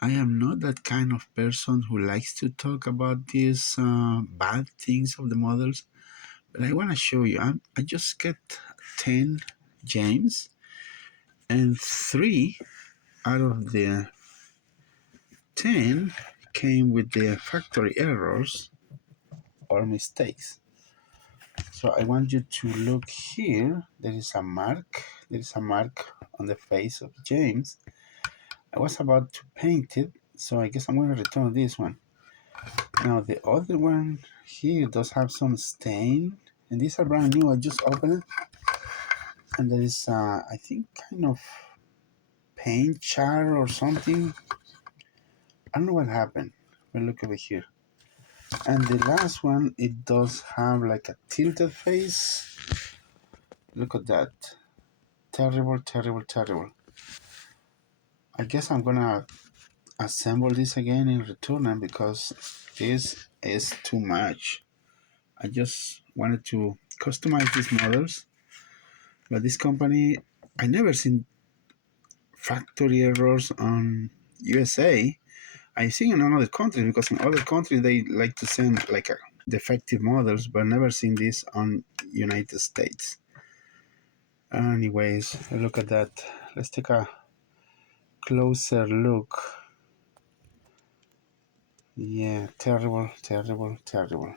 I am not that kind of person who likes to talk about these bad things of the models, but I want to show you. I just get 10 James, and 3 out of the 10 came with the factory errors or mistakes. So I want you to look here. There is a mark. There is a mark on the face of James. I was about to paint it, so I guess I'm going to return this one. Now the other one here does have some stain, and these are brand new. I just opened it, and there is I think kind of paint char or something. I don't know what happened, but look over here. And the last one, it does have like a tilted face. Look at that. Terrible, terrible, terrible. I guess I'm gonna assemble this again and return them because this is too much. I just wanted to customize these models, but this company, I never seen factory errors on USA. I seen in other countries because in other countries they like to send like a defective models, but never seen this on United States. Anyways, look at that. Let's take a closer look. Yeah, terrible, terrible, terrible.